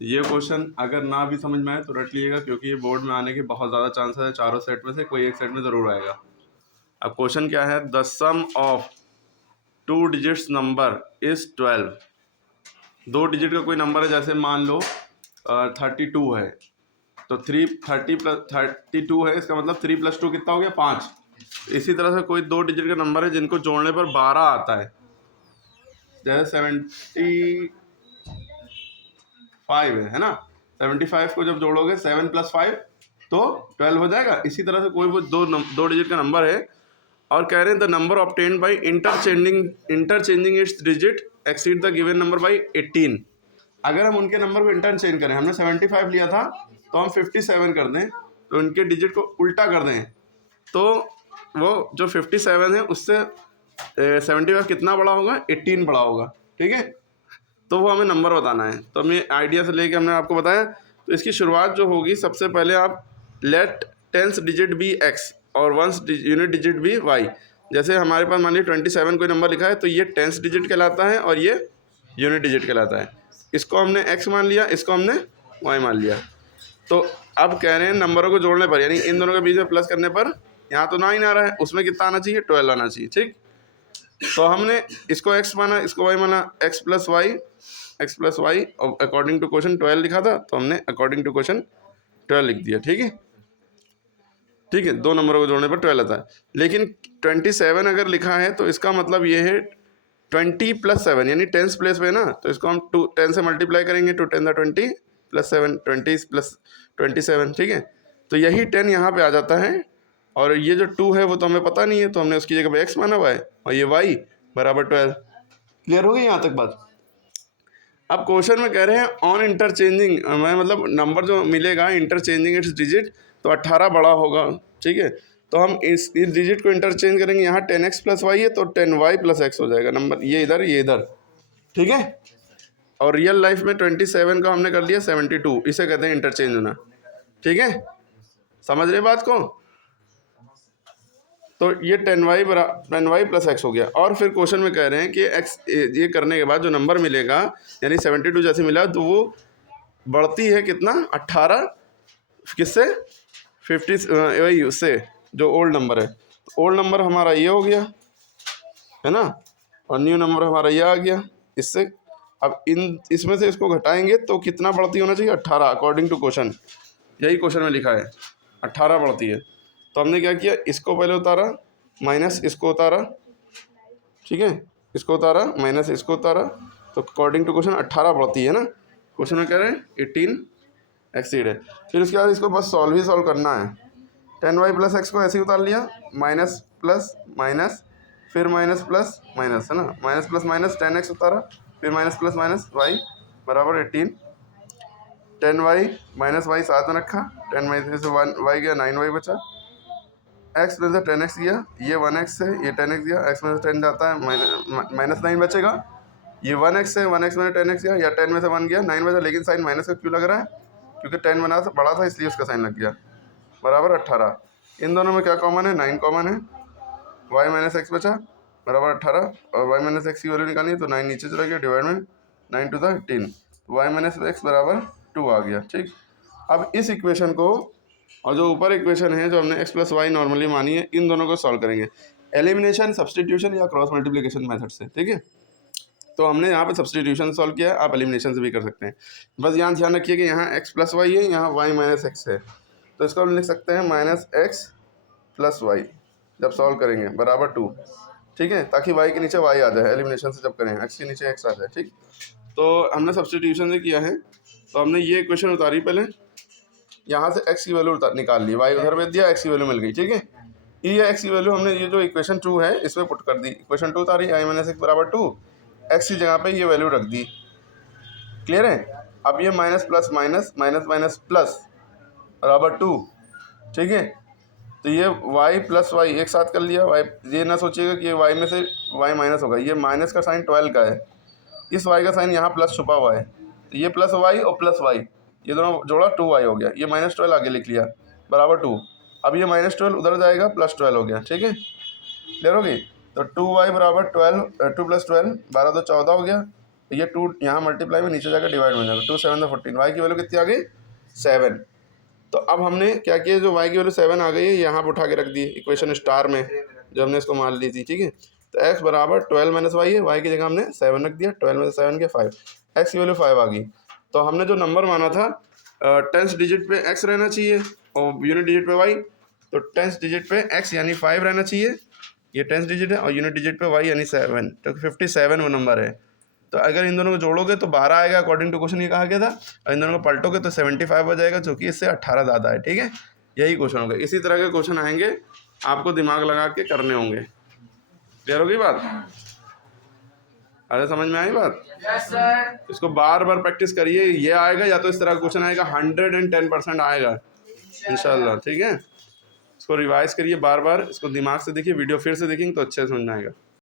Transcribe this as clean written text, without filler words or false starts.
ये क्वेश्चन अगर ना भी समझ में आए तो रट लीजिएगा, क्योंकि ये बोर्ड में आने के बहुत ज़्यादा चांसेस है। चारों सेट में से कोई एक सेट में ज़रूर आएगा। अब क्वेश्चन क्या है, the sum of 2 digits number is 12। 2 digit का कोई नंबर है, जैसे मान लो 32 है, तो 32 है, इसका मतलब 3 + 2 कितना हो गया, 5। इसी तरह से कोई 2 डिजिट का नंबर है जिनको जोड़ने पर 12 आता है, जैसे 75 है ना। 75 को जब जोड़ोगे 7 + 5 तो 12 हो जाएगा। इसी तरह से कोई वो दो डिजिट का नंबर है और कह रहे हैं the number obtained by interchanging it's digit exceed the given number by 18। अगर हम उनके नंबर को इंटरचेंज करें, हमने 75 लिया था तो हम 57 कर दें, तो उनके डिजिट को उल्टा कर दें, तो वो जो 57 है उससे 75 कितना बड़ा होगा, 18 बड़ा होगा। ठीक है, तो वो हमें नंबर बताना है। तो हमें आइडिया से लेके हमने आपको बताया। तो इसकी शुरुआत जो होगी, सबसे पहले आप let tens digit be x और ones unit digit be y. जैसे हमारे पास मान लीजिए 27 कोई नंबर लिखा है, तो ये टेंस डिजिट कहलाता है और ये यूनिट डिजिट कहलाता है। इसको हमने एक्स मान लिया, इसको हमने वाई मान लिया। तो अब कह रहे हैं नंबरों को जोड़ने पर, यानी इन दोनों के बीच में प्लस करने पर, यहाँ तो 9 आ रहा है, उसमें कितना आना चाहिए, 12 आना चाहिए। ठीक, तो हमने इसको x माना, इसको y माना, x + y और अकॉर्डिंग टू क्वेश्चन 12 लिखा था, तो हमने अकॉर्डिंग टू क्वेश्चन 12 लिख दिया। ठीक है, ठीक है, दो नंबरों को जोड़ने पर 12 आता है। लेकिन 27 अगर लिखा है तो इसका मतलब ये है 20 + 7, यानी टेंस प्लेस पे है ना, तो इसको हम 10 से मल्टीप्लाई करेंगे, 2 10 20 + 7, 20 + 27। ठीक है, तो यही 10 यहाँ पे आ जाता है, और ये जो 2 है वो तो हमें पता नहीं है, तो हमने उसकी जगह पे x माना हुआ है, और ये y बराबर 12। क्लियर हो गई यहाँ तक बात। अब क्वेश्चन में कह रहे हैं ऑन इंटरचेंजिंग, मैं मतलब नंबर जो मिलेगा इंटरचेंजिंग इट्स डिजिट, तो 18 बड़ा होगा। ठीक है, तो हम इस डिजिट को इंटरचेंज करेंगे, यहाँ 10x + y है तो 10y + x हो जाएगा नंबर, ये इधर ये इधर। ठीक है, और रियल लाइफ में 27 का हमने कर लिया 72, इसे कहते हैं इंटरचेंज होना। ठीक है, समझ रहे बात को। तो ये 10y + x हो गया। और फिर क्वेश्चन में कह रहे हैं कि x ये करने के बाद जो नंबर मिलेगा, यानी 72 जैसे मिला, तो वो बढ़ती है कितना, 18, किससे, 50, वही उससे जो ओल्ड नंबर है। ओल्ड नंबर हमारा ये हो गया है ना, और न्यू नंबर हमारा ये आ गया। इससे अब इसमें से इसको घटाएंगे तो कितना बढ़ती होना चाहिए, 18, अकॉर्डिंग टू क्वेश्चन। यही क्वेश्चन में लिखा है 18 बढ़ती है। तो हमने क्या किया, इसको पहले उतारा, माइनस इसको उतारा। ठीक है, इसको उतारा माइनस इसको उतारा, तो अकॉर्डिंग टू क्वेश्चन 18 बढ़ती है ना। क्वेश्चन में कह रहे हैं 18 एक्सीड है। फिर उसके बाद इसको बस सॉल्व ही सॉल्व करना है। 10y + x को ऐसे ही उतार लिया, माइनस प्लस माइनस, फिर माइनस प्लस माइनस, है ना, माइनस प्लस माइनस 10x उतारा, फिर माइनस प्लस माइनस y बराबर 18। 10y - y साथ में रखा, 10 से 1y गया, 9y बचा। x में से 10x गया, ये 1x है, ये 10x गया, x में से 10 जाता है, -9 बचेगा। ये 1x है, 1x में 10x गया, या 10 में से 1 गया, 9 बचा। लेकिन साइन माइनस का क्यों लग रहा है, क्योंकि 10 बड़ा था इसलिए उसका साइन लग गया, बराबर 18। इन दोनों में क्या कॉमन है, 9 कॉमन है। y - x बचा बराबर 18, और y - x की वैल्यू निकालनी है, तो 9 नीचे चला गया, डिवाइड में 9 × 18, y - x बराबर 2 आ गया। ठीक, अब इस इक्वेशन को और जो ऊपर इक्वेशन है जो हमने x + y नॉर्मली मानी है, इन दोनों को सॉल्व करेंगे एलिमिनेशन, सब्सटीट्यूशन या क्रॉस मल्टीप्लिकेशन मेथड से। ठीक है, तो हमने यहाँ पे सब्सटीट्यूशन सॉल्व किया है, आप एलिमिनेशन से भी कर सकते हैं। बस यहाँ ध्यान रखिए कि यहाँ x + y है, यहाँ y - x है, तो इसको हम लिख सकते हैं -x + y जब सॉल्व करेंगे बराबर 2। ठीक है, ताकि y के नीचे y आ जाए, एलिमिनेशन से जब करें x के नीचे x आ जाए। ठीक, तो हमने सब्सटीट्यूशन से किया है, तो हमने ये इक्वेशन उतारी, पहले यहाँ से x की वैल्यू निकाल ली, y उधर भेज दिया, x की वैल्यू मिल गई। ठीक है, ये x की वैल्यू हमने ये जो इक्वेशन 2 है इसमें पुट कर दी, इक्वेशन 2 उतारी, y - x बराबर 2, x की जगह पे ये वैल्यू रख दी। क्लियर है, अब ये minus plus minus minus minus plus बराबर 2। ठीक है, तो ये y + y एक साथ कर लिया, y ये ना सोचिएगा कि y में से y माइनस होगा, ये माइनस का साइन 12 का है, इस y का साइन यहाँ प्लस छुपा हुआ है, तो ये +y और +y ये दोनों जोड़ा 2y हो गया, ये -12 आगे लिख लिया बराबर 2। अब ये -12 उधर जाएगा, +12 हो गया। ठीक है, क्लियर हो गई। तो 2y बराबर 12, 2 + 12 12 तो 14 हो गया, तो ये 2 यहाँ मल्टीप्लाई में नीचे जाकर डिवाइड हो जाएगा, 2 7 14, वाई की वैल्यू कितनी आ गई 7। तो अब हमने क्या किया, जो वाई की वैल्यू 7 आ गई है यहाँ पर उठा के रख दी इक्वेशन स्टार में जो हमने इसको मान ली थी, ठीक है। तो x बराबर 12 माइनस वाई है, वाई की जगह हमने 7 रख दिया, 12 में से 7 के 5, x की वैल्यू 5 आ गई। तो हमने जो नंबर माना था 10th डिजिट पे x रहना चाहिए और यूनिट डिजिट पे y, तो 10th डिजिट पे x यानी 5 रहना चाहिए, ये 10th डिजिट है, और यूनिट डिजिट पे y यानी 7, तो 57 वो नंबर है। तो अगर इन दोनों को जोड़ोगे तो 12 आएगा अकॉर्डिंग टू क्वेश्चन, ये कहा गया था, और इन दोनों को पलटोगे तो 75 हो जाएगा, जो कि इससे 18 ज़्यादा है, ठीक है। यही क्वेश्चन होगा, इसी तरह के क्वेश्चन आएंगे, आपको दिमाग लगा के करने होंगे। क्लियर होगी बात? अरे समझ में आई बात? Yes sir. इसको बार बार प्रैक्टिस करिए, ये आएगा या तो इस तरह का क्वेश्चन आएगा, 110% आएगा इंशाल्लाह, ठीक है। इसको रिवाइज करिए बार बार, इसको दिमाग से देखिए, वीडियो फिर से देखेंगे तो अच्छे से समझ में आएगा।